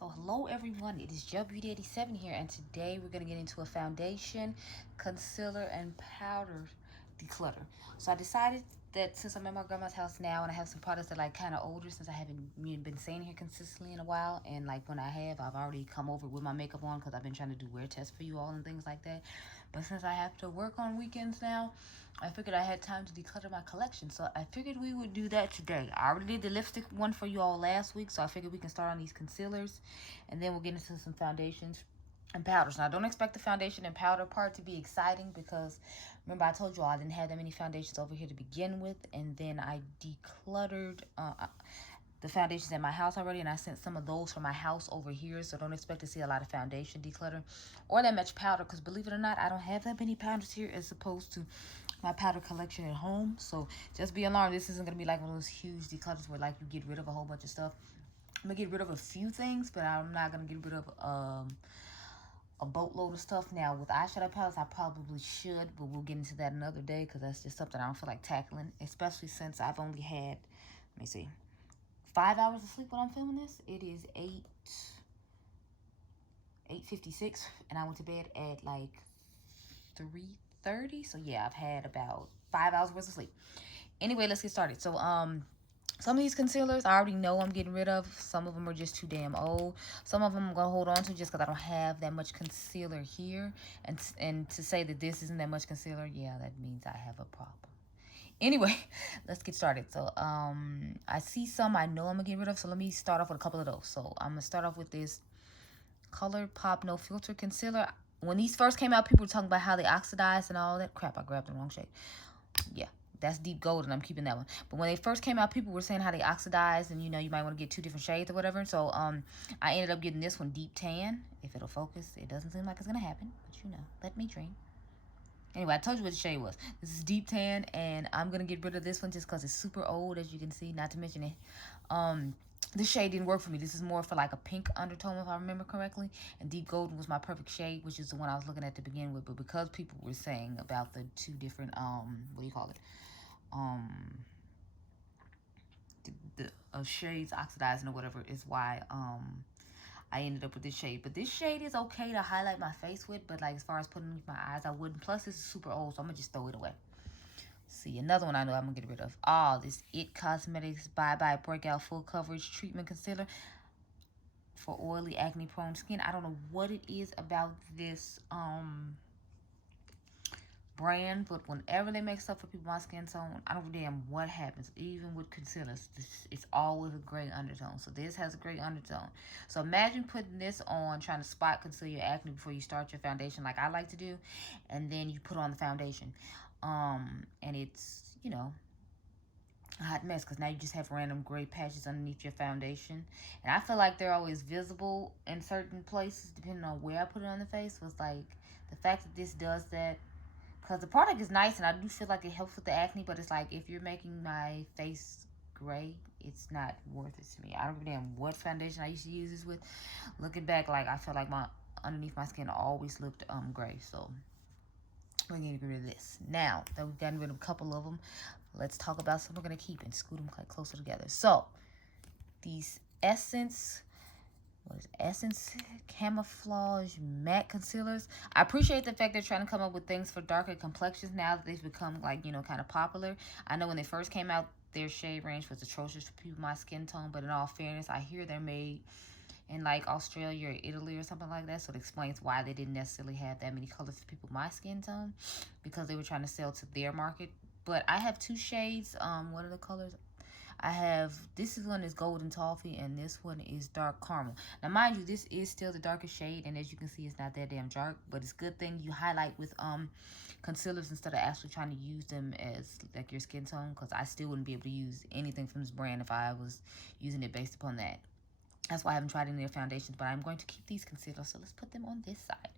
So hello everyone, it is Beauty87 here, and today we're going to get into a foundation, concealer, and powder declutter. So I decided that since I'm at my grandma's house now and I have some products that are like kind of older since I haven't been staying here consistently in a while, and like when I have, I've already come over with my makeup on because I've been trying to do wear tests for you all and things like that. But since I have to work on weekends now, I figured I had time to declutter my collection. So I figured we would do that today. I already did the lipstick one for you all last week, so I figured we can start on these concealers and then we'll get into some foundations and powders. Now, don't expect the foundation and powder part to be exciting because remember I told you all I didn't have that many foundations over here to begin with, and then I decluttered the foundations at my house already, and I sent some of those from my house over here, so don't expect to see a lot of foundation declutter or that much powder, because believe it or not, I don't have that many powders here as opposed to my powder collection at home. So just be alarmed, this isn't going to be like one of those huge declutters where like you get rid of a whole bunch of stuff. I'm going to get rid of a few things, but I'm not going to get rid of a boatload of stuff. Now with eyeshadow palettes, I probably should, but we'll get into that another day because that's just something I don't feel like tackling, especially since I've only had, let me see, 5 hours of sleep when I'm filming this. It is 8:56, and I went to bed at like 3:30. So yeah, I've had about 5 hours worth of sleep. Anyway, let's get started. So some of these concealers I already know I'm getting rid of. Some of them are just too damn old. Some of them I'm gonna hold on to just because I don't have that much concealer here. And to say that this isn't that much concealer, yeah, that means I have a problem. Anyway, let's get started. So I see some I know I'm gonna get rid of, so let me start off with a couple of those. So I'm gonna start off with this ColourPop No Filter concealer. When these first came out, people were talking about how they oxidized and all that crap. I grabbed the wrong shade. Yeah, that's deep gold, and I'm keeping that one. But when they first came out, people were saying how they oxidized, and you know, you might want to get 2 different shades or whatever. So I ended up getting this one, Deep Tan. If it'll focus, it doesn't seem like it's gonna happen, but you know, let me dream. Anyway, I told you what the shade was. This is Deep Tan, and I'm going to get rid of this one just because it's super old, as you can see. Not to mention it. This shade didn't work for me. This is more for like a pink undertone, if I remember correctly. And Deep Golden was my perfect shade, which is the one I was looking at to begin with. But because people were saying about the 2 different, what do you call it? The shades oxidizing or whatever is why, I ended up with this shade. But this shade is okay to highlight my face with, but like as far as putting it in my eyes, I wouldn't. Plus, this is super old, so I'm gonna just throw it away. See, another one I know I'm gonna get rid of. Oh, this It Cosmetics Bye Bye Breakout Full Coverage Treatment Concealer for oily, acne prone skin. I don't know what it is about this brand, but whenever they make stuff for people with my skin tone, I don't damn what happens. Even with concealers, it's always a gray undertone. So this has a gray undertone. So imagine putting this on, trying to spot conceal your acne before you start your foundation, like I like to do, and then you put on the foundation, and it's, you know, a hot mess because now you just have random gray patches underneath your foundation. And I feel like they're always visible in certain places depending on where I put it on the face. Was like the fact that this does that, because the product is nice and I do feel like it helps with the acne, but it's like if you're making my face gray, it's not worth it to me. I don't give a damn what foundation I used to use this with. Looking back, like I feel like my underneath my skin always looked gray. So we're gonna get rid of this. Now that we've gotten rid of a couple of them, let's talk about some we're gonna keep and scoot them quite closer together. So these Essence Camouflage Matte Concealers. I appreciate the fact they're trying to come up with things for darker complexions now that they've become, like, you know, kind of popular. I know when they first came out, their shade range was atrocious for people with my skin tone, but in all fairness, I hear they're made in like Australia or Italy or something like that, so it explains why they didn't necessarily have that many colors for people with my skin tone, because they were trying to sell to their market. But I have 2 shades. What are the colors? I have, this one is Golden Toffee, and this one is Dark Caramel. Now, mind you, this is still the darkest shade, and as you can see, it's not that damn dark, but it's a good thing you highlight with concealers instead of actually trying to use them as like your skin tone, because I still wouldn't be able to use anything from this brand if I was using it based upon that. That's why I haven't tried any of their foundations, but I'm going to keep these concealers, so let's put them on this side.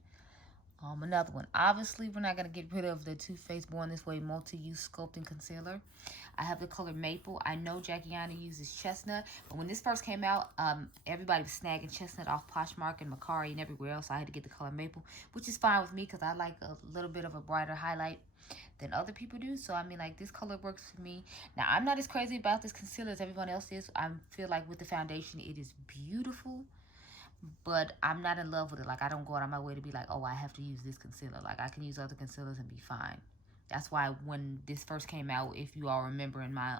Another one. Obviously, we're not going to get rid of the Too Faced Born This Way Multi-Use Sculpting Concealer. I have the color Maple. I know Jackie uses Chestnut, but when this first came out, everybody was snagging Chestnut off Poshmark and Macari and everywhere else. So I had to get the color Maple, which is fine with me because I like a little bit of a brighter highlight than other people do. So, I mean, like, this color works for me. Now, I'm not as crazy about this concealer as everyone else is. I feel like with the foundation, it is beautiful. but I'm not in love with it. Like, I don't go out of my way to be like, oh, I have to use this concealer. Like, I can use other concealers and be fine. That's why when this first came out, if you all remember in my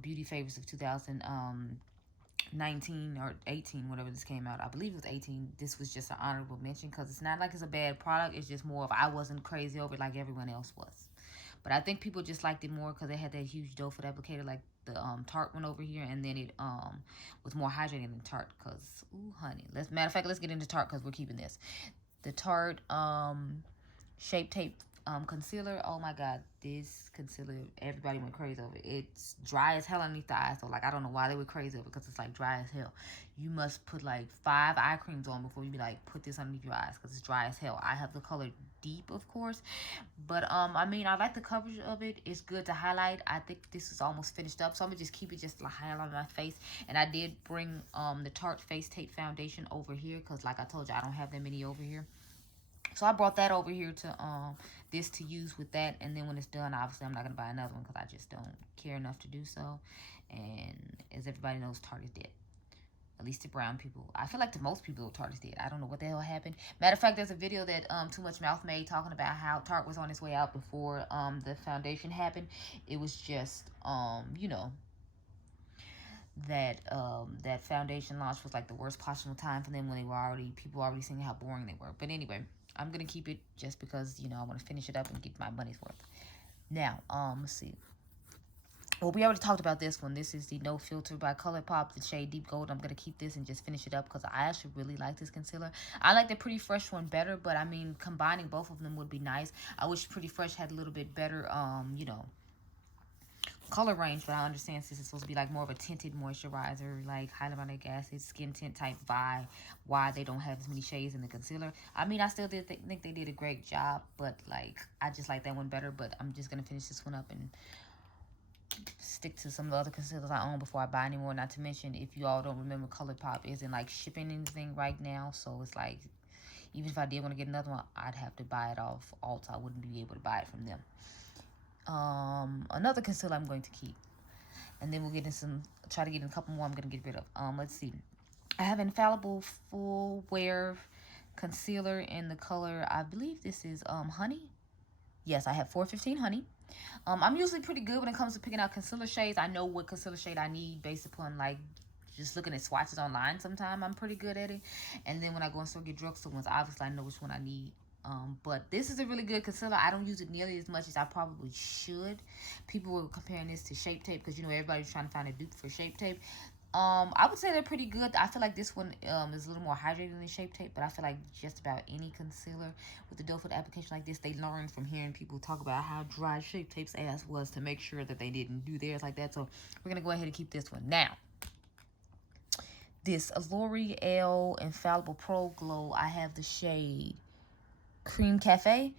beauty favorites of 2019 or 18, whatever this came out, I believe it was 18, this was just an honorable mention, because it's not like it's a bad product. It's just more of, I wasn't crazy over it like everyone else was. But I think people just liked it more because they had that huge doe foot applicator, like the Tarte one over here, and then it was more hydrating than Tarte. Cause ooh, honey, matter of fact, let's get into Tarte because we're keeping this. The Tarte Shape Tape concealer. Oh my god, this concealer, everybody went crazy over it. It's dry as hell underneath the eyes, so like I don't know why they were crazy over it, because it's like dry as hell. You must put like 5 eye creams on before you be like, put this underneath your eyes, because it's dry as hell. I have the color Deep, of course, but I mean, I like the coverage of it. It's good to highlight. I think this is almost finished up, so I'm gonna just keep it just like highlight my face. And I did bring the Tarte Face Tape Foundation over here, because like I told you, I don't have that many over here. So I brought that over here to this to use with that, and then when it's done, obviously I'm not gonna buy another one because I just don't care enough to do so. And as everybody knows, Tarte is dead. At least to brown people. I feel like to most people, Tarte is dead. I don't know what the hell happened. Matter of fact, there's a video that Too Much Mouth made talking about how Tarte was on its way out before the foundation happened. It was just you know, that that foundation launch was like the worst possible time for them, when they were already, people already seeing how boring they were. But anyway, I'm gonna keep it just because, you know, I want to finish it up and get my money's worth. Now, let's see. Well, we already talked about this one. This is the No Filter by ColourPop, the shade Deep Gold. I'm going to keep this and just finish it up because I actually really like this concealer. I like the Pretty Fresh one better, but I mean, combining both of them would be nice. I wish Pretty Fresh had a little bit better, you know, color range, but I understand since it's supposed to be like more of a tinted moisturizer, like hyaluronic acid, skin tint type vibe, why they don't have as many shades in the concealer. I mean, I still did think they did a great job, but like, I just like that one better. But I'm just going to finish this one up and stick to some of the other concealers I own before I buy any more. Not to mention, if you all don't remember, ColourPop isn't like shipping anything right now, so it's like, even if I did want to get another one, I'd have to buy it off Ulta. I wouldn't be able to buy it from them. Another concealer I'm going to keep, and then we'll get in some, try to get in a couple more I'm going to get rid of. Let's see. I have Infallible Full Wear Concealer in the color, I believe this is Honey. Yes, I have 415 Honey. I'm usually pretty good when it comes to picking out concealer shades. I know what concealer shade I need based upon like just looking at swatches online. Sometimes I'm pretty good at it. And then when I go and store get drugstore ones, obviously I know which one I need. But this is a really good concealer. I don't use it nearly as much as I probably should. People were comparing this to Shape Tape because, you know, everybody's trying to find a dupe for Shape Tape. I would say they're pretty good. I feel like this one is a little more hydrated than Shape Tape, but I feel like just about any concealer with the doe foot application like this, they learned from hearing people talk about how dry Shape Tape's ass was to make sure that they didn't do theirs like that. So we're gonna go ahead and keep this one. Now, this L'Oreal Infallible Pro Glow, I have the shade Cream Cafe.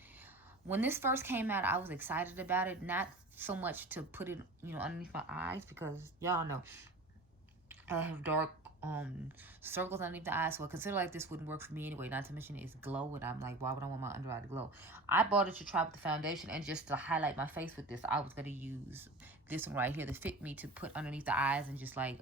When this first came out, I was excited about it, not so much to put it, you know, underneath my eyes, because y'all know I have dark circles underneath the eyes, so a concealer like this wouldn't work for me anyway. Not to mention it's glow, and I'm like, why would I want my under eye to glow? I bought it to try with the foundation, and just to highlight my face with this, I was gonna use this one right here to fit me to put underneath the eyes, and just like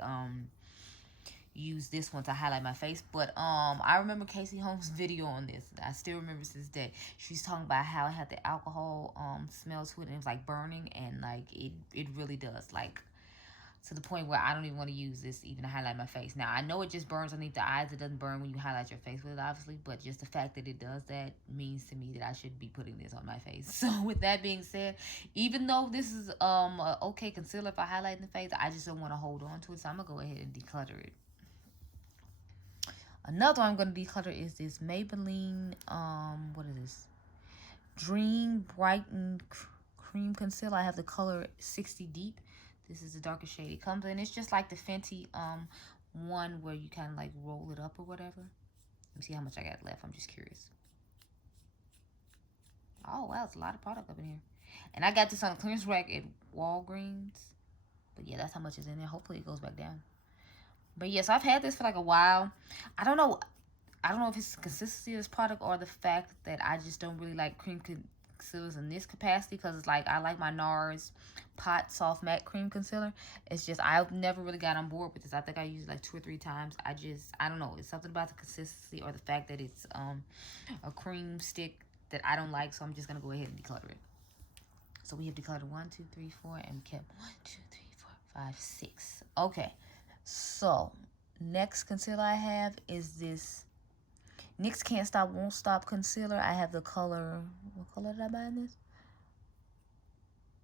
use this one to highlight my face. But I remember Casey Holmes' video on this. I still remember to this day. She's talking about how it had the alcohol smell to it, and it was like burning, and like it really does, like, to the point where I don't even want to use this even to highlight my face. Now, I know it just burns underneath the eyes. It doesn't burn when you highlight your face with it, obviously. But just the fact that it does that means to me that I should be putting this on my face. So, with that being said, even though this is a okay concealer for highlighting the face, I just don't want to hold on to it. So, I'm going to go ahead and declutter it. Another one I'm going to declutter is this Maybelline, what is this? Dream Brightened Cream Concealer. I have the color 60 Deep. This is the darkest shade it comes in. It's just like the Fenty one where you kind of like roll it up or whatever. Let me see how much I got left. I'm just curious. Oh, wow. It's a lot of product up in here. And I got this on a clearance rack at Walgreens. But yeah, that's how much is in there. Hopefully it goes back down. But yes, I've had this for like a while. I don't know if it's the consistency of this product or the fact that I just don't really like cream concealers in this capacity, because it's like I like my NARS Pot Soft Matte Cream Concealer. It's just I've never really got on board with this. I think I used it like 2 or 3 times. I don't know. It's something about the consistency or the fact that it's a cream stick that I don't like. So I'm just gonna go ahead and declutter it. So we have decluttered 1, 2, 3, 4, and we kept 1, 2, 3, 4, 5, 6. Okay. So next concealer I have is this NYX Can't Stop Won't Stop concealer. I have the color, what color did I buy in this?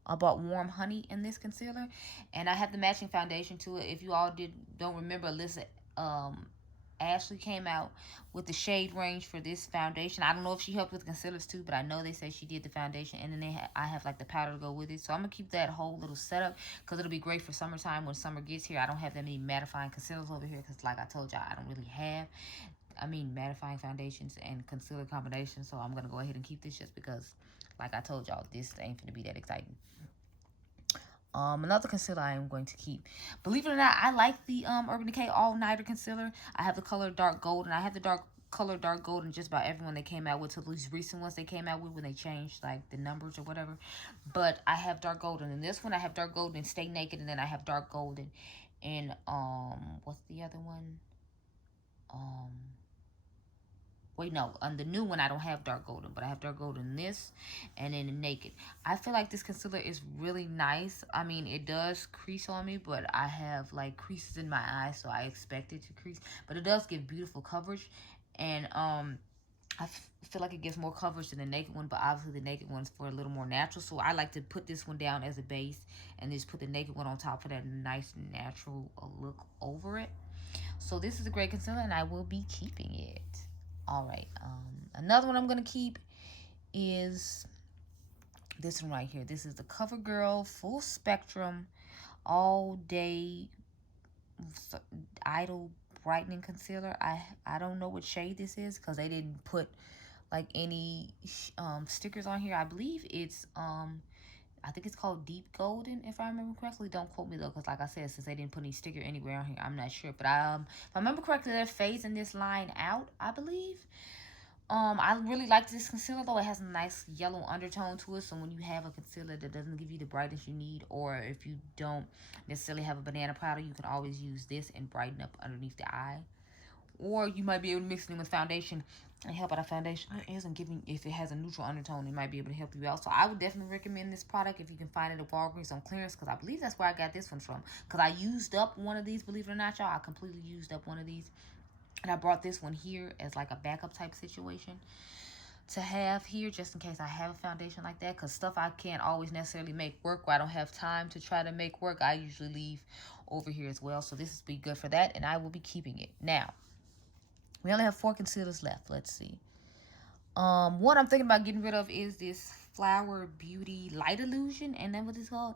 I bought Warm Honey in this concealer, and I have the matching foundation to it. If you all don't remember, Alyssa Ashley came out with the shade range for this foundation. I don't know if she helped with concealers too, but I know they said she did the foundation, and then I have like the powder to go with it. So I'm gonna keep that whole little setup because it'll be great for summertime when summer gets here. I don't have that many mattifying concealers over here because, like I told y'all, I don't really have mattifying foundations and concealer combinations. So I'm gonna go ahead and keep this just because, like I told y'all, this ain't gonna be that exciting. Another concealer I am going to keep. Believe it or not, I like the Urban Decay All Nighter concealer. I have the color Dark Gold, and I have the color Dark Gold in just about everyone they came out with, to these recent ones they came out with when they changed like the numbers or whatever. But I have Dark Golden in this one. I have Dark Golden Stay Naked, and then I have Dark Golden in what's the other one? Wait, no, on the new one, I don't have Dark Golden, but I have Dark Golden in this, and then in Naked. I feel like this concealer is really nice. I mean, it does crease on me, but I have, like, creases in my eyes, so I expect it to crease. But it does give beautiful coverage, and I feel like it gives more coverage than the Naked one, but obviously the Naked one's for a little more natural, so I like to put this one down as a base, and just put the Naked one on top for that nice, natural look over it. So this is a great concealer, and I will be keeping it. All right, another one I'm gonna keep is this one right here. This is the Covergirl Full Spectrum All Day Idle Brightening Concealer. I don't know what shade this is because they didn't put like any stickers on here. I believe it's I think it's called Deep Golden, if I remember correctly. Don't quote me though, because like I said, since they didn't put any sticker anywhere on here, I'm not sure. But if I remember correctly, they're phasing this line out, I believe. I really like this concealer though. It has a nice yellow undertone to it. So when you have a concealer that doesn't give you the brightness you need, or if you don't necessarily have a banana powder, you can always use this and brighten up underneath the eye. Or you might be able to mix it in with foundation and help out. A foundation isn't giving, if it has a neutral undertone, it might be able to help you out. So I would definitely recommend this product if you can find it at Walgreens on clearance, because I believe that's where I got this one from. Because I used up one of these, believe it or not, y'all. I completely used up one of these. And I brought this one here as like a backup type situation to have here, just in case I have a foundation like that. Because stuff I can't always necessarily make work, where I don't have time to try to make work, I usually leave over here as well. So this is be good for that, and I will be keeping it. Now, we only have 4 concealers left. Let's see. What I'm thinking about getting rid of is this Flower Beauty Light Illusion. And then what is it called?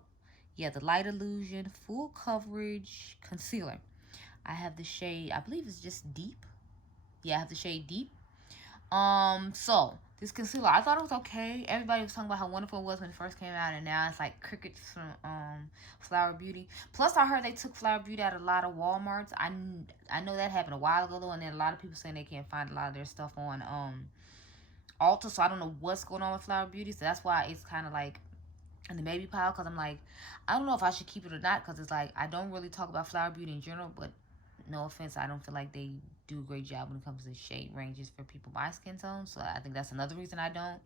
Yeah, the Light Illusion Full Coverage Concealer. I have the shade, I believe it's just Deep. Yeah, I have the shade Deep. So this concealer, I thought it was okay. Everybody was talking about how wonderful it was when it first came out, and now it's like crickets from Flower Beauty. Plus, I heard they took Flower Beauty out of a lot of Walmarts. I know that happened a while ago though, and then a lot of people saying they can't find a lot of their stuff on Ulta. So I don't know what's going on with Flower Beauty. So that's why it's kind of like in the maybe pile, because I'm like, I don't know if I should keep it or not, because it's like I don't really talk about Flower Beauty in general, but no offense, I don't feel like they do a great job when it comes to shade ranges for people my skin tone. So I think that's another reason I don't.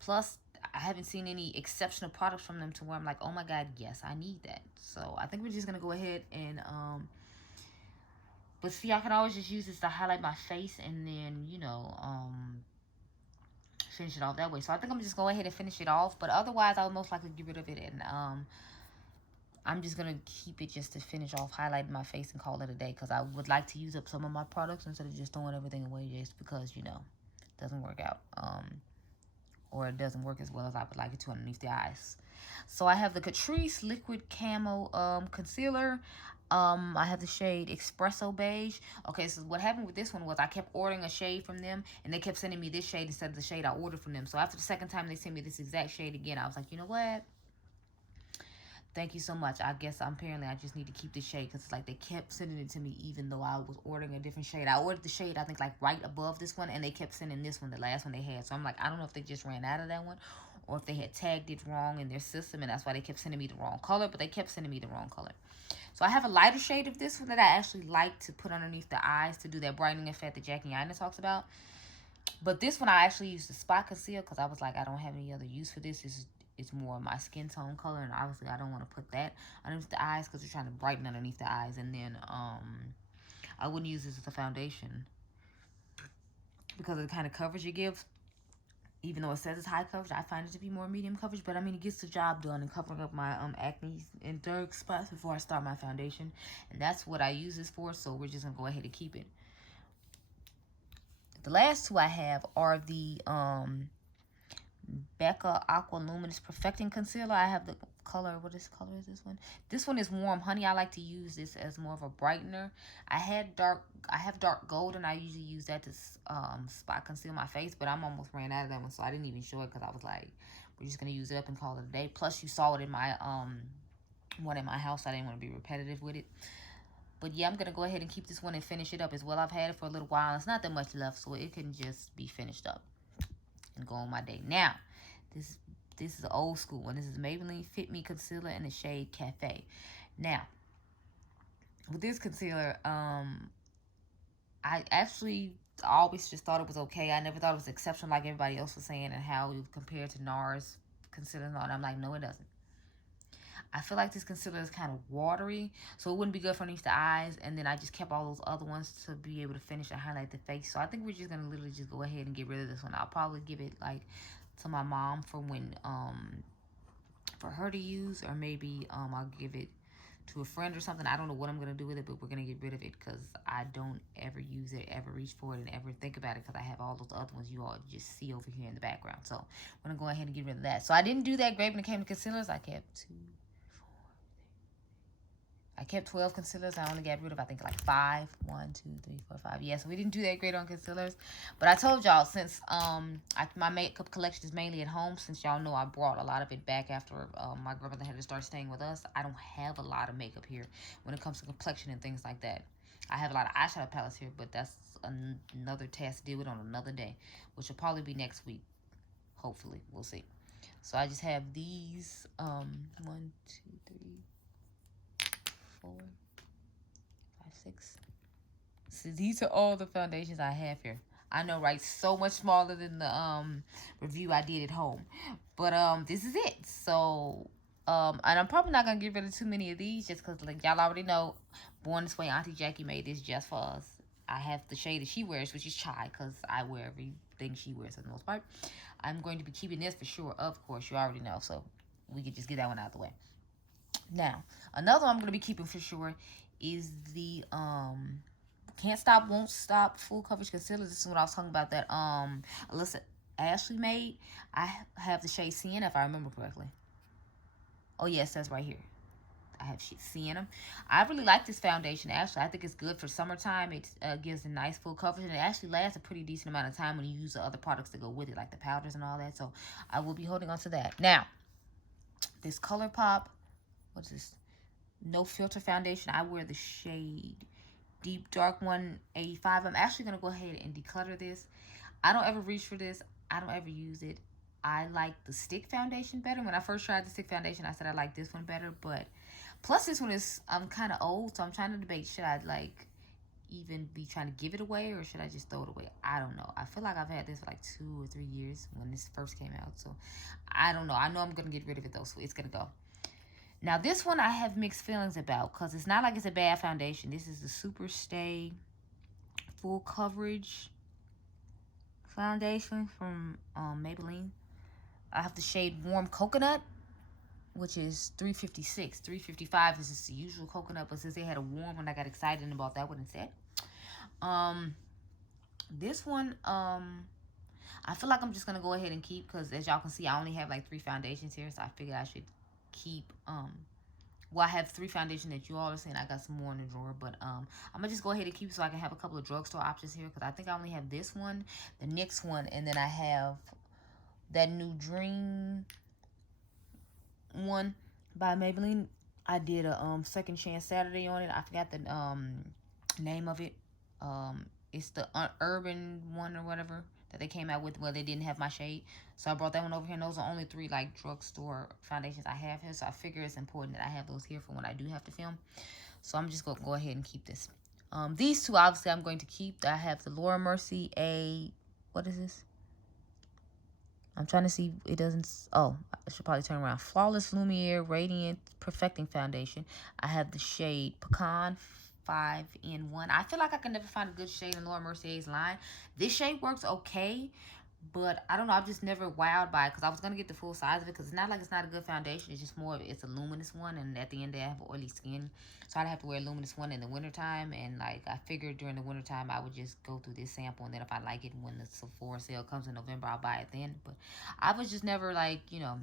Plus, I haven't seen any exceptional products from them to where I'm like, oh my god, yes, I need that. So I think we're just gonna go ahead and but see, I can always just use this to highlight my face, and then, you know, finish it off that way. So I think I'm just go ahead and finish it off, but otherwise I'll most likely get rid of it, and I'm just going to keep it just to finish off highlighting my face and call it a day, because I would like to use up some of my products instead of just throwing everything away just because, you know, it doesn't work out. Or it doesn't work as well as I would like it to underneath the eyes. So I have the Catrice Liquid Camo Concealer. I have the shade Expresso Beige. Okay, so what happened with this one was I kept ordering a shade from them, and they kept sending me this shade instead of the shade I ordered from them. So after the second time they sent me this exact shade again, I was like, you know what? Thank you so much. I guess apparently I just need to keep the shade, because it's like they kept sending it to me even though I was ordering a different shade. I ordered the shade, I think, like right above this one, and they kept sending this one, the last one they had. So I'm like, I don't know if they just ran out of that one, or if they had tagged it wrong in their system, and that's why they kept sending me the wrong color, but they kept sending me the wrong color. So I have a lighter shade of this one that I actually like to put underneath the eyes to do that brightening effect that Jackie Aina talks about. But this one I actually used the spot conceal because I was like, I don't have any other use for this. It's more of my skin tone color, and obviously I don't want to put that underneath the eyes because we're trying to brighten underneath the eyes. And then I wouldn't use this as a foundation because of the kind of coverage it gives. Even though it says it's high coverage, I find it to be more medium coverage. But I mean, it gets the job done and covering up my acne and dark spots before I start my foundation. And that's what I use this for, so we're just going to go ahead and keep it. The last two I have are the Becca Aqua Luminous Perfecting Concealer. I have the color, what color is this one? This one is Warm Honey. I like to use this as more of a brightener. I have dark gold, and I usually use that to spot conceal my face, but I'm almost ran out of that one, so I didn't even show it because I was like, we're just going to use it up and call it a day. Plus, you saw it in my one in my house. I didn't want to be repetitive with it. But yeah, I'm going to go ahead and keep this one and finish it up as well. I've had it for a little while. It's not that much left, so it can just be finished up and go on my day. Now, this is an old school one. This is Maybelline Fit Me Concealer in the shade Cafe. Now, with this concealer, I actually always just thought it was okay. I never thought it was exceptional like everybody else was saying and how it would compare to NARS concealer and all that. I'm like, no, it doesn't. I feel like this concealer is kind of watery, so it wouldn't be good for underneath the eyes. And then I just kept all those other ones to be able to finish and highlight the face. So I think we're just going to literally just go ahead and get rid of this one. I'll probably give it, like, to my mom for when, for her to use. Or maybe I'll give it to a friend or something. I don't know what I'm going to do with it, but we're going to get rid of it because I don't ever use it, ever reach for it, and ever think about it because I have all those other ones you all just see over here in the background. So I'm going to go ahead and get rid of that. So I didn't do that great when it came to concealers. I kept 12 concealers. I only got rid of, I think, like 5. 1, 2, 3, 4, 5. Yeah, so we didn't do that great on concealers. But I told y'all, since my makeup collection is mainly at home, since y'all know I brought a lot of it back after my grandmother had to start staying with us, I don't have a lot of makeup here when it comes to complexion and things like that. I have a lot of eyeshadow palettes here, but that's another task to deal with on another day, which will probably be next week. Hopefully. We'll see. So I just have these 1, 2, 3, 4, 5, 6. So these are all the foundations I have here. I know, right? So much smaller than the review I did at home. But this is it. So and I'm probably not gonna get rid of too many of these just because, like, y'all already know, Born This Way Auntie Jackie made this just for us. I have the shade that she wears, which is Chai, because I wear everything she wears for the most part. I'm going to be keeping this for sure, of course. You already know, so we can just get that one out of the way. Now, another one I'm going to be keeping for sure is the Can't Stop, Won't Stop Full Coverage Concealer. This is what I was talking about that Alyssa Ashley made. I have the shade Sienna, if I remember correctly. Oh, yes, that's right here. I have Sienna. I really like this foundation, actually. I think it's good for summertime. It gives a nice full coverage, and it actually lasts a pretty decent amount of time when you use the other products to go with it, like the powders and all that. So I will be holding on to that. Now, this ColourPop, what is this? No Filter foundation. I wear the shade Deep Dark 185. I'm actually going to go ahead and declutter this. I don't ever reach for this. I don't ever use it. I like the stick foundation better. When I first tried the stick foundation, I said I like this one better. But plus this one is kind of old, so I'm trying to debate, should I like even be trying to give it away or should I just throw it away? I don't know. I feel like I've had this for like 2 or 3 years when this first came out. So I don't know. I know I'm going to get rid of it though, so it's going to go. Now, this one I have mixed feelings about because it's not like it's a bad foundation. This is the Super Stay Full Coverage Foundation from Maybelline. I have the shade Warm Coconut, which is 356. 355 is just the usual coconut, but since they had a warm one, I got excited about that one instead. This one, I feel like I'm just going to go ahead and keep because, as y'all can see, I only have like 3 foundations here, so I figured I should keep well, I have 3 foundations that you all are saying. I got some more in the drawer, but I'm gonna just go ahead and keep it so I can have a couple of drugstore options here because I think I only have this one, the NYX one, and then I have that new Dream one by Maybelline. I did a Second Chance Saturday on it. I forgot the name of it. It's the Urban one or whatever. that they came out with. Well, they didn't have my shade, so I brought that one over here. And those are only 3 like drugstore foundations I have here, so I figure it's important that I have those here for when I do have to film. So I'm just gonna go ahead and keep this. These 2 obviously I'm going to keep. I have the Laura Mercier what is this? I'm trying to see, it doesn't, oh, I should probably turn around. Flawless Lumiere Radiant Perfecting Foundation. I have the shade Pecan 5-in-1. I feel like I can never find a good shade in Laura Mercier's line. This shade works okay, but I don't know, I've just never wowed by it, because I was going to get the full size of it, because it's not like it's not a good foundation. It's just more, it's a luminous one, and at the end of the day, I have oily skin, so I'd have to wear a luminous one in the wintertime, and like, I figured during the wintertime, I would just go through this sample, and then if I like it, when the Sephora sale comes in November, I'll buy it then. But I was just never like, you know,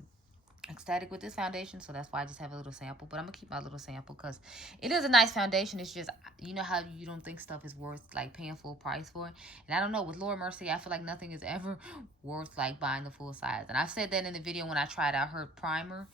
ecstatic with this foundation, so that's why I just have a little sample. But I'm gonna keep my little sample because it is a nice foundation. It's just, you know how you don't think stuff is worth like paying full price for it, and I don't know, with Laura Mercier, I feel like nothing is ever worth like buying the full size. And I've said that in the video when I tried out her primer.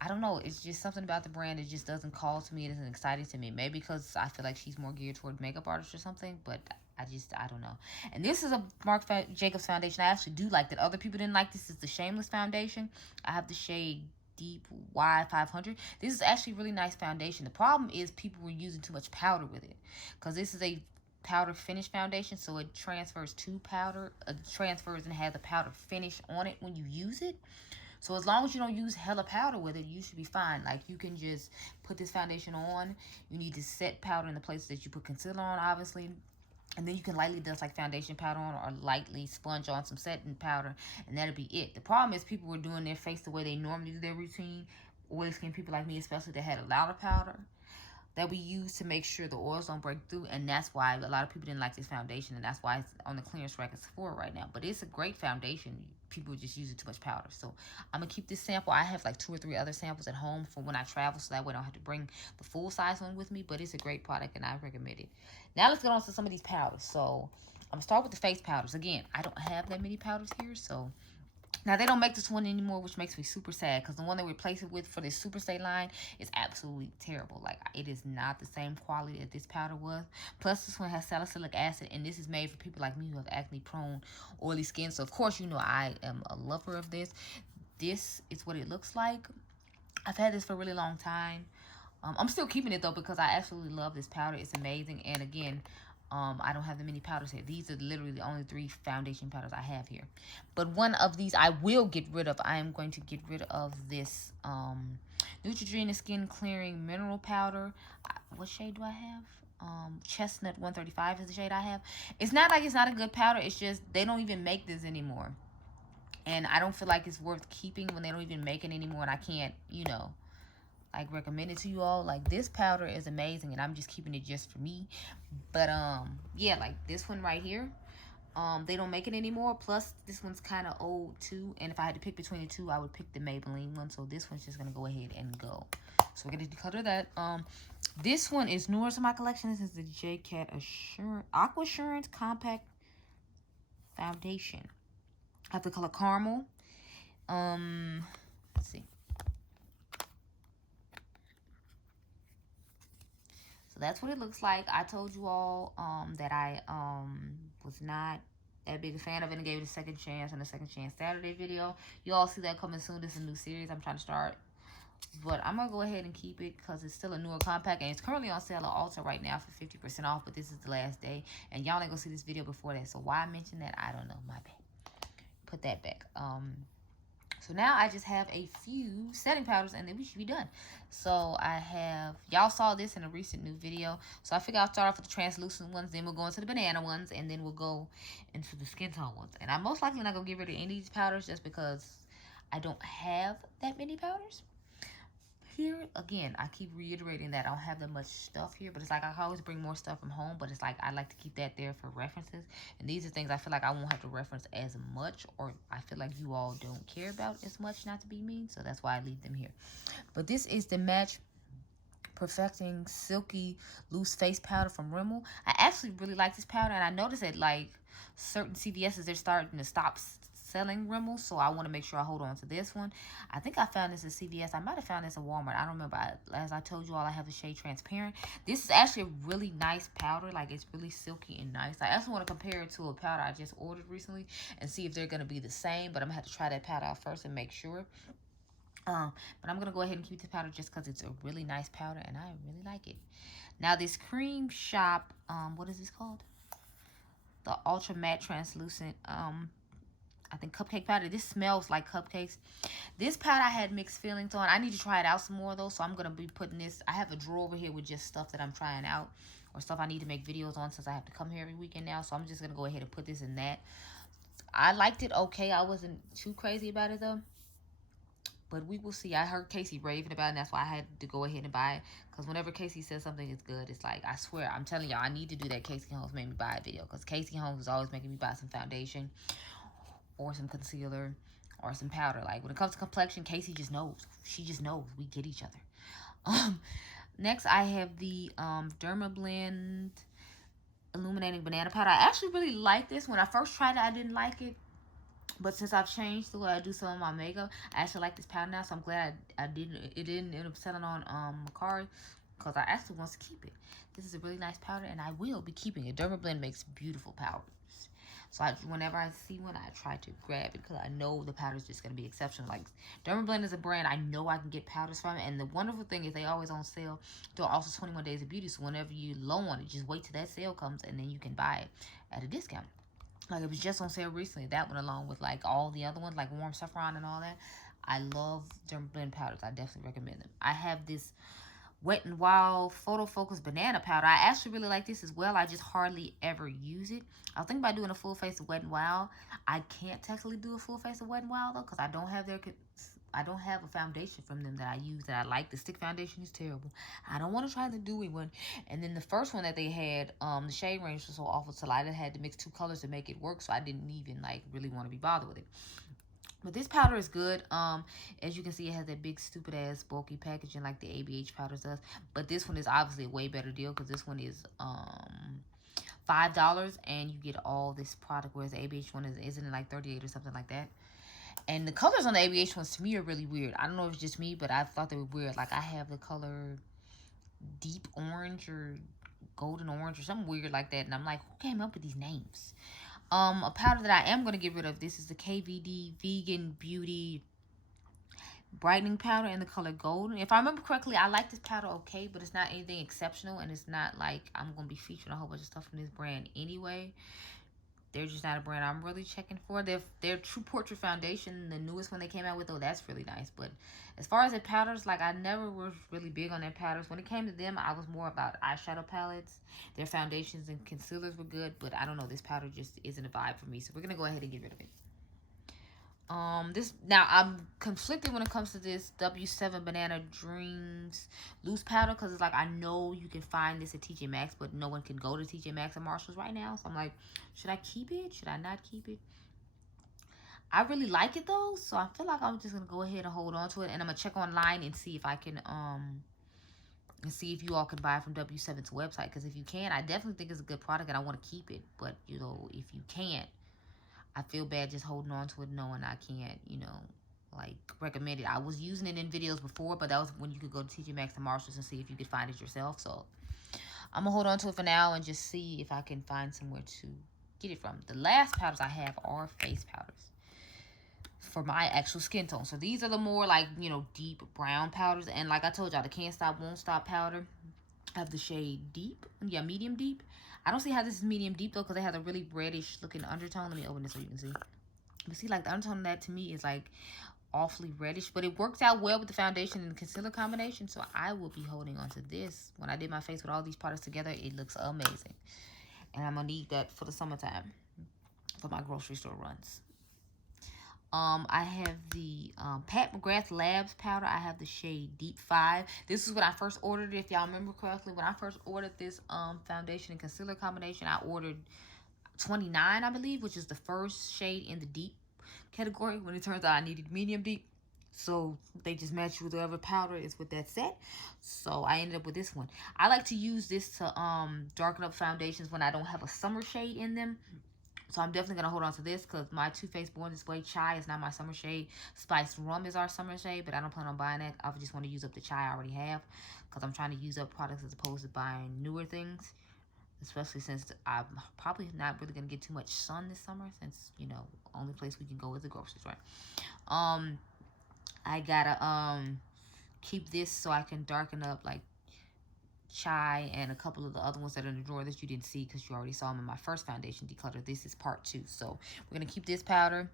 I don't know, it's just something about the brand that just doesn't call to me. It isn't exciting to me. Maybe because I feel like she's more geared toward makeup artists or something, but I don't know. And this is a Marc Jacobs foundation. I actually do like that. Other people didn't like this. It's the Shameless foundation. I have the shade Deep Y500. This is actually a really nice foundation. The problem is people were using too much powder with it, because this is a powder finish foundation, so it transfers to powder. Transfers and has a powder finish on it when you use it. So as long as you don't use hella powder with it, you should be fine. Like, you can just put this foundation on. You need to set powder in the places that you put concealer on, obviously. And then you can lightly dust like foundation powder on, or lightly sponge on some setting powder, and that'll be it. The problem is people were doing their face the way they normally do their routine. Oily skin people like me, especially, that had a lot of powder that we use to make sure the oils don't break through, and that's why a lot of people didn't like this foundation, and that's why it's on the clearance rack at Sephora right now. But it's a great foundation. People just using too much powder. So I'm gonna keep this sample. I have like 2 or 3 other samples at home for when I travel, so that way I don't have to bring the full size one with me. But it's a great product, and I recommend it. Now let's get on to some of these powders. So I'm gonna start with the face powders. Again, I don't have that many powders here, so now they don't make this one anymore, which makes me super sad, because the one they replaced it with for this Super Stay line is absolutely terrible. Like, it is not the same quality that this powder was. Plus, this one has salicylic acid, and this is made for people like me who have acne prone, oily skin. So of course, you know, I am a lover of this. This is what it looks like. I've had this for a really long time. I'm still keeping it though, because I absolutely love this powder. It's amazing. And again, I don't have that many powders here. These are literally the only 3 foundation powders I have here. But one of these I will get rid of. I am going to get rid of this Neutrogena Skin Clearing Mineral Powder. What shade do I have? Chestnut 135 is the shade I have. It's not like it's not a good powder. It's just they don't even make this anymore. And I don't feel like it's worth keeping when they don't even make it anymore. And I can't, you know, like, recommend it to you all. Like, this powder is amazing, and I'm just keeping it just for me. But yeah, like this one right here, they don't make it anymore. Plus, this one's kind of old too, and if I had to pick between the 2, I would pick the Maybelline one. So this one's just gonna go ahead and go. So we're gonna declutter that. This one is newer to my collection. This is the Jcat Aqua Surance Compact Foundation. I have the color Caramel. Let's see. So that's what it looks like. I told you all that I was not that big a fan of it, and gave it a second chance on the Second Chance Saturday video. You all see that coming soon. This is a new series I'm trying to start. But I'm going to go ahead and keep it because it's still a newer compact, and it's currently on sale at Ulta right now for 50% off, but this is the last day. And y'all ain't going to see this video before that. So why I mentioned that, I don't know. My bad. Put that back. So now I just have a few setting powders, and then we should be done. So I have, y'all saw this in a recent new video. So I figure I'll start off with the translucent ones, then we'll go into the banana ones, and then we'll go into the skin tone ones. And I'm most likely not going to get rid of any of these powders just because I don't have that many powders. Here, again, I keep reiterating that I don't have that much stuff here, but it's like I can always bring more stuff from home, but it's like I like to keep that there for references. And these are things I feel like I won't have to reference as much, or I feel like you all don't care about as much, not to be mean, so that's why I leave them here. But this is the Match Perfecting Silky Loose Face Powder from Rimmel. I actually really like this powder, and I noticed that like certain CVS's, they're starting to stop selling Rimmel, so I want to make sure I hold on to this one. I think I found this at CVS. I might have found this at Walmart. I don't remember. As I told you all, I have the shade Transparent. This is actually a really nice powder. Like, it's really silky and nice. I actually want to compare it to a powder I just ordered recently and see if they're going to be the same, but I'm going to have to try that powder out first and make sure. But I'm going to go ahead and keep the powder just because it's a really nice powder and I really like it. Now, this Cream Shop, what is this called? The Ultra Matte Translucent, I think cupcake powder. This smells like cupcakes. This powder I had mixed feelings on. I need to try it out some more though, so I'm going to be putting this. I have a drawer over here with just stuff that I'm trying out or stuff I need to make videos on since I have to come here every weekend now. So I'm just going to go ahead and put this in that. I liked it okay. I wasn't too crazy about it though. But we will see. I heard Casey raving about it, and that's why I had to go ahead and buy it. Because whenever Casey says something is good, it's like, I swear, I'm telling y'all, I need to do that Casey Holmes made me buy a video. Because Casey Holmes is always making me buy some foundation or some concealer or some powder. Like, when it comes to complexion, Casey just knows. She just knows. We get each other. Next, I have the Dermablend Illuminating Banana Powder. I actually really like this. When I first tried it, I didn't like it. But since I've changed the way I do some of my makeup, I actually like this powder now. So I'm glad it didn't end up selling on my card, because I actually want to keep it. This is a really nice powder, and I will be keeping it. Dermablend makes beautiful powders. So whenever I see one, I try to grab it because I know the powder is just going to be exceptional. Like, Dermablend is a brand I know I can get powders from. And the wonderful thing is they always on sale. They're also 21 days of beauty. So whenever you low on it, just wait till that sale comes and then you can buy it at a discount. Like, it was just on sale recently. That one, along with like all the other ones, like Warm Saffron and all that. I love Dermablend powders. I definitely recommend them. I have this Wet n Wild Photo Focus Banana Powder. I actually really like this as well. I just hardly ever use it. I was thinking about doing a full face of Wet n Wild. I can't technically do a full face of Wet n Wild though, because I don't have a foundation from them that I use that I like. The stick foundation is terrible. I don't want to try the dewy one. And then the first one that they had, the shade range was so awful, so I had to mix two colors to make it work, so I didn't even like really want to be bothered with it. But this powder is good. As you can see, it has that big stupid ass bulky packaging like the ABH powders does. But this one is obviously a way better deal because this one is $5 and you get all this product, whereas the ABH one isn't it like 38 or something like that. And the colors on the ABH ones to me are really weird. I don't know if it's just me, but I thought they were weird. Like, I have the color deep orange or golden orange or something weird like that. And I'm like, who came up with these names? A powder that I am going to get rid of, this is the KVD Vegan Beauty Brightening Powder in the color Golden. If I remember correctly, I like this powder okay, but it's not anything exceptional. And it's not like I'm going to be featuring a whole bunch of stuff from this brand anyway. They're just not a brand I'm really checking for. Their True Portrait Foundation, the newest one they came out with, though, that's really nice. But as far as the powders, like, I never was really big on their powders. When it came to them, I was more about eyeshadow palettes. Their foundations and concealers were good, but I don't know. This powder just isn't a vibe for me, so we're going to go ahead and get rid of it. Now I'm conflicted when it comes to this W7 Banana Dreams loose powder, because it's like, I know you can find this at TJ Maxx, but no one can go to TJ Maxx and Marshalls right now. So I'm like, should I keep it? Should I not keep it? I really like it though, so I feel like I'm just gonna go ahead and hold on to it, and I'm gonna check online and see if I can and see if you all can buy it from W7's website, because if you can, I definitely think it's a good product and I want to keep it. But you know, if you can't, I feel bad just holding on to it knowing I can't, you know, like, recommend it. I was using it in videos before, but that was when you could go to TJ Maxx and Marshalls and see if you could find it yourself. So I'm going to hold on to it for now and just see if I can find somewhere to get it from. The last powders I have are face powders for my actual skin tone. So these are the more, like, you know, deep brown powders. And like I told y'all, the Can't Stop Won't Stop powder. I have the shade Deep. Yeah, medium deep. I don't see how this is medium deep though, because they have a really reddish looking undertone. Let me open this so you can see. But see, like, the undertone of that to me is like awfully reddish, but it works out well with the foundation and the concealer combination. So I will be holding on to this. When I did my face with all these products together, it looks amazing. And I'm gonna need that for the summertime for my grocery store runs. I have the Pat McGrath Labs powder. I have the shade Deep 5. This is when I first ordered it. If y'all remember correctly, when I first ordered this foundation and concealer combination, I ordered 29, I believe, which is the first shade in the deep category, when it turns out I needed medium deep. So they just match you with whatever powder is with that set. So I ended up with this one. I like to use this to darken up foundations when I don't have a summer shade in them, So I'm definitely going to hold on to this because my Too Faced Born This Way Chai is not my summer shade. Spiced Rum is our summer shade, but I don't plan on buying it. I just want to use up the chai I already have because I'm trying to use up products as opposed to buying newer things, especially since I'm probably not really going to get too much sun this summer since, you know, only place we can go is the grocery store. I got to keep this so I can darken up like chai and a couple of the other ones that are in the drawer that you didn't see because you already saw them in my first foundation declutter. This is part 2, so we're gonna keep this powder.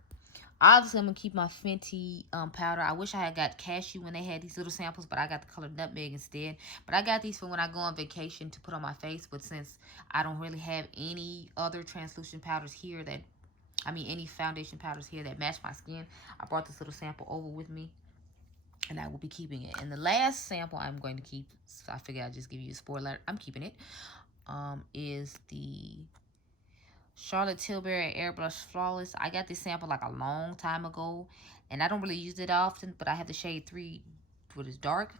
Obviously I'm gonna keep my Fenty powder. I wish I had got cashew when they had these little samples, but I got the color nutmeg instead. But I got these for when I go on vacation to put on my face. But since I don't really have any other translucent powders here that, I mean any foundation powders here that match my skin, I brought this little sample over with me, and I will be keeping it. And the last sample I'm going to keep, so I figured I'd just give you a spoiler, I'm keeping it, is the Charlotte Tilbury Airbrush Flawless. I got this sample like a long time ago, and I don't really use it often, but I have the shade 3, which is dark.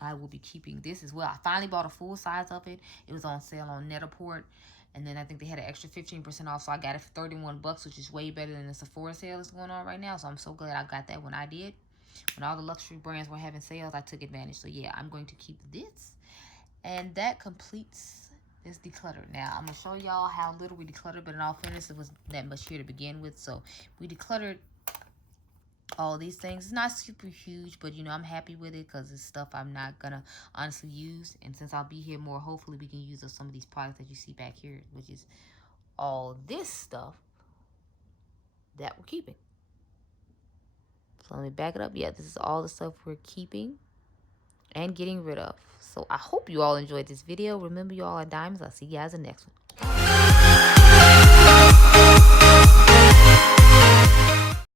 I will be keeping this as well. I finally bought a full size of it. It was on sale on Net-a-Port, and then I think they had an extra 15% off, so I got it for 31 bucks, which is way better than the Sephora sale that's going on right now, so I'm so glad I got that when I did. When all the luxury brands were having sales, I took advantage. So yeah, I'm going to keep this. And that completes this declutter. Now, I'm going to show y'all how little we decluttered, but in all fairness, it was that much here to begin with. So we decluttered all these things. It's not super huge, but you know, I'm happy with it because it's stuff I'm not going to honestly use. And since I'll be here more, hopefully we can use some of these products that you see back here, which is all this stuff that we're keeping. So let me back it up. Yeah, this is all the stuff we're keeping and getting rid of. So I hope you all enjoyed this video. Remember, you all are diamonds. I'll see you guys in the next one.